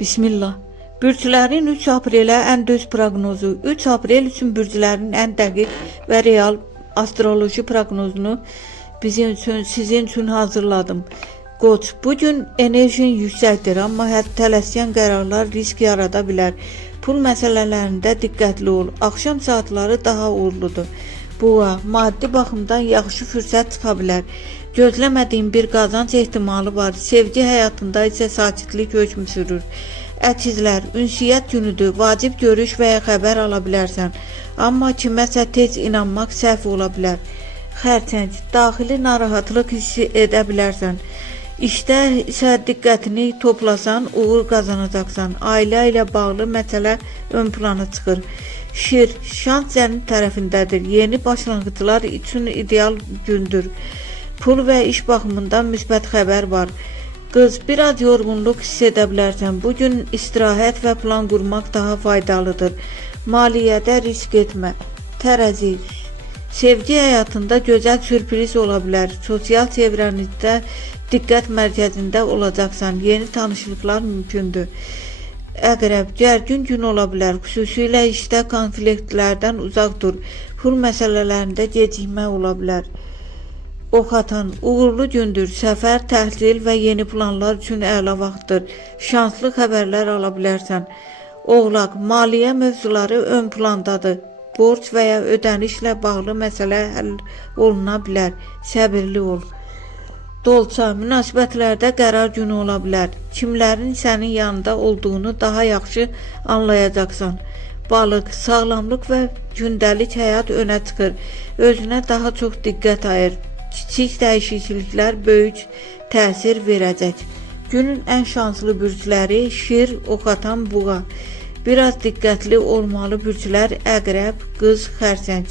Bismillah. Bürclərin 3 aprelə ən düz proqnozu. 3 aprel üçün bürclərin ən dəqiq və real astroloji proqnozunu sizin üçün hazırladım. Qoç, bugün enerjin yüksəkdir, amma tələskən qərarlar risk yarada bilər. Pul məsələlərində diqqətli ol. Axşam saatları daha uğurludur. Boğa, maddi baxımdan yaxşı fürsət çıxa bilər. Gözləmədiyin bir qazanc ehtimalı var. Sevgi həyatında isə sakitlik hökm sürür. Əkizlər, ünsiyyət günüdür. Vacib görüş və ya xəbər ala bilərsən. Amma kiməsə tez inanmaq səhv ola bilər. Xərçəng, daxili narahatlıq hissi edə bilərsən. İşdə isə diqqətini toplasan, uğur qazanacaqsan. Ailə ilə bağlı məsələ ön plana çıxır. Şir, şans sənin tərəfindədir. Yeni başlanğıclar üçün ideal gündür. Pul və iş baxımından müsbət xəbər var. Qız, biraz yorğunluq hiss edə bilərsən. Bugün istirahət və plan qurmaq daha faydalıdır. Maliyyədə risk etmə. Tərəzi, sevgi həyatında gözəl sürpriz ola bilər. Sosial çevrənizdə diqqət mərkəzində olacaqsan. Yeni tanışlıqlar mümkündür. Əqrəb, gərgin gün ola bilər. Xüsusilə işdə konfliktlərdən uzaq dur. Pul məsələlərində gecikmə ola bilər. Oxatan, uğurlu gündür. Səfər, təhsil və yeni planlar üçün əla vaxtdır. Şanslı xəbərlər ala bilərsən. Oğlaq, maliyyə mövzuları ön plandadır. Borc və ya ödənişlə bağlı məsələ həll oluna bilər. Səbirli ol. Dolça, münasibətlərdə qərar günü ola bilər. Kimlərin sənin yanında olduğunu daha yaxşı anlayacaqsan. Balıq, sağlamlıq və gündəlik həyat önə çıxır. Özünə daha çox diqqət ayır. Kiçik dəyişikliklər böyük təsir verəcək. Günün ən şanslı bürcləri Şir, Oxatan, Buğa. Biraz diqqətli olmalı bürclər Əqrəb, Qız, Xərçəng.